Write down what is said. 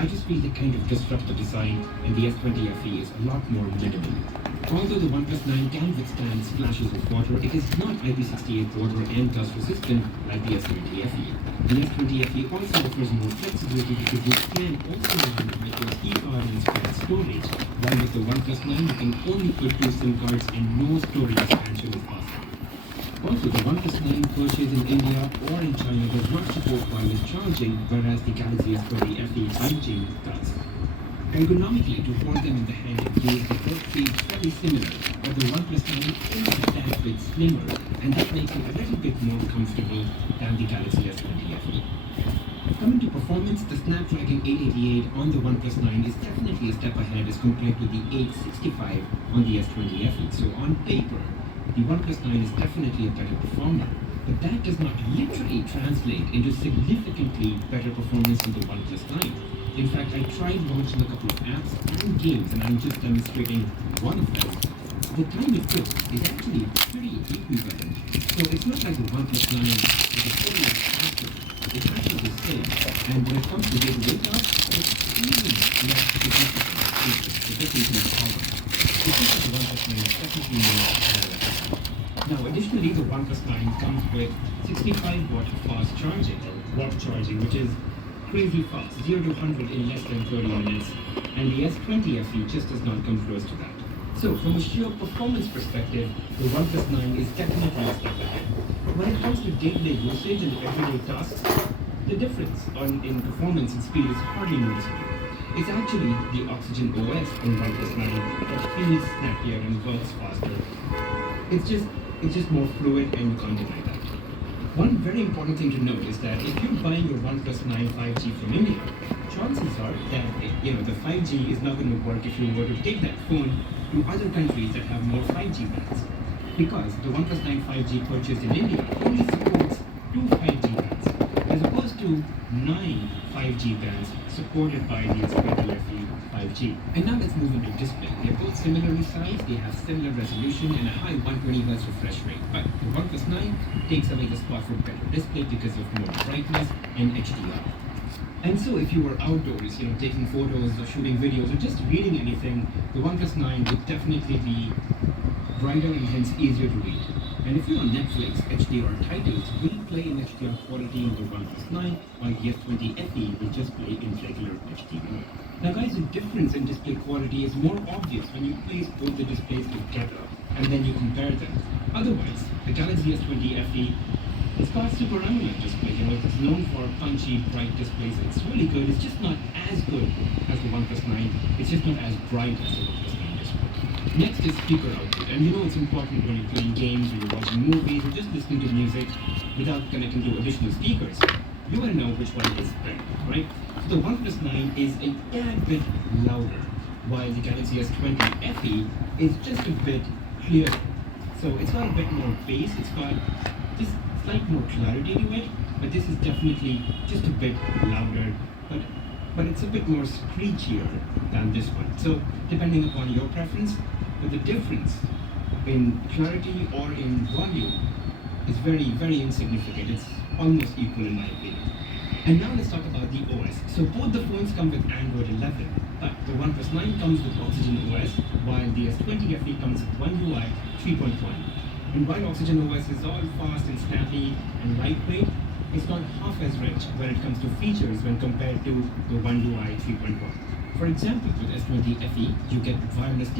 I just feel they kind of disrupt the design, and the S20 FE is a lot more minimal. Although the OnePlus 9 can withstand splashes of water, it is not IP68 water and dust resistant like the S20 FE. The S20 FE also offers more flexibility because you can also run with your eCard and spare storage, while with the OnePlus 9 you can only put 2 SIM cards and no storage expansion is possible. Also, the OnePlus 9 purchased in India or in China does not support wireless charging, whereas the Galaxy S20 FE 5G does. Ergonomically, to hold them in the hand and use, the grip feels very similar, but the OnePlus 9 is a tad bit slimmer, and that makes it a little bit more comfortable than the Galaxy S20 FE. Coming to performance, the Snapdragon 888 on the OnePlus 9 is definitely a step ahead as compared to the 865 on the S20 FE. So on paper, the OnePlus 9 is definitely a better performer, but that does not literally translate into significantly better performance on the OnePlus 9. In fact, I tried launching a couple of apps and games, and I'm just demonstrating one of them. The time it took is actually pretty equivalent. So it's not like the OnePlus 9 is a full lot faster. It's actually the same. And when it comes to data rate up, it's even less significant. The difference in power. The difference of the OnePlus 9 is definitely more powerful. Now, additionally, the OnePlus 9 comes with 65 watt fast charging, or watt charging, which is crazy fast, 0 to 100 in less than 30 minutes, and the S20 FE just does not come close to that. So, from a sheer performance perspective, the OnePlus 9 is definitely a step ahead. When it comes to day-to-day usage and everyday tasks, the difference in performance and speed is hardly noticeable. It's actually the Oxygen OS on OnePlus 9 that feels snappier and works faster. It's just more fluid, and you can't deny that. One very important thing to note is that if you're buying your OnePlus 9 5G from India, chances are that the 5G is not going to work if you were to take that phone to other countries that have more 5G bands. Because the OnePlus 9 5G purchased in India only supports 2 5G bands, as opposed to 9 5G bands supported by the S20 FE 5G. And now let's move into display. They're both similarly sized, they have similar resolution and a high 120Hz refresh rate. But the OnePlus 9 takes away the spot for better display because of more brightness and HDR. And so if you were outdoors, taking photos or shooting videos or just reading anything, the OnePlus 9 would definitely be brighter and hence easier to read. And if you're on Netflix, HDR titles will play in HDR quality on the OnePlus 9, while the S20 FE will just play in regular HDR. Now guys, the difference in display quality is more obvious when you place both the displays together and then you compare them. Otherwise, the Galaxy S20 FE, it's got Super AMOLED display. It's known for punchy, bright displays. It's really good. It's just not as good as the OnePlus 9. It's just not as bright as the OnePlus 9 display. Next is speaker output. And it's important when you're playing games or you're watching movies or just listening to music without connecting to additional speakers. You want to know which one is better, right? So the OnePlus 9 is a tad bit louder, while the Galaxy S20 FE is just a bit clearer. So it's got a bit more bass, it's got just slight more clarity to it, but this is definitely just a bit louder, but it's a bit more screechier than this one. So depending upon your preference, but the difference in clarity or in volume is very, very insignificant. It's almost equal in my opinion. And now let's talk about the OS. So both the phones come with Android 11, but the OnePlus 9 comes with Oxygen OS, while the S20 FE comes with One UI 3.1. And while Oxygen OS is all fast and snappy and lightweight, it's not half as rich when it comes to features when compared to the One UI 3.1. For example, with S20 FE, you get wireless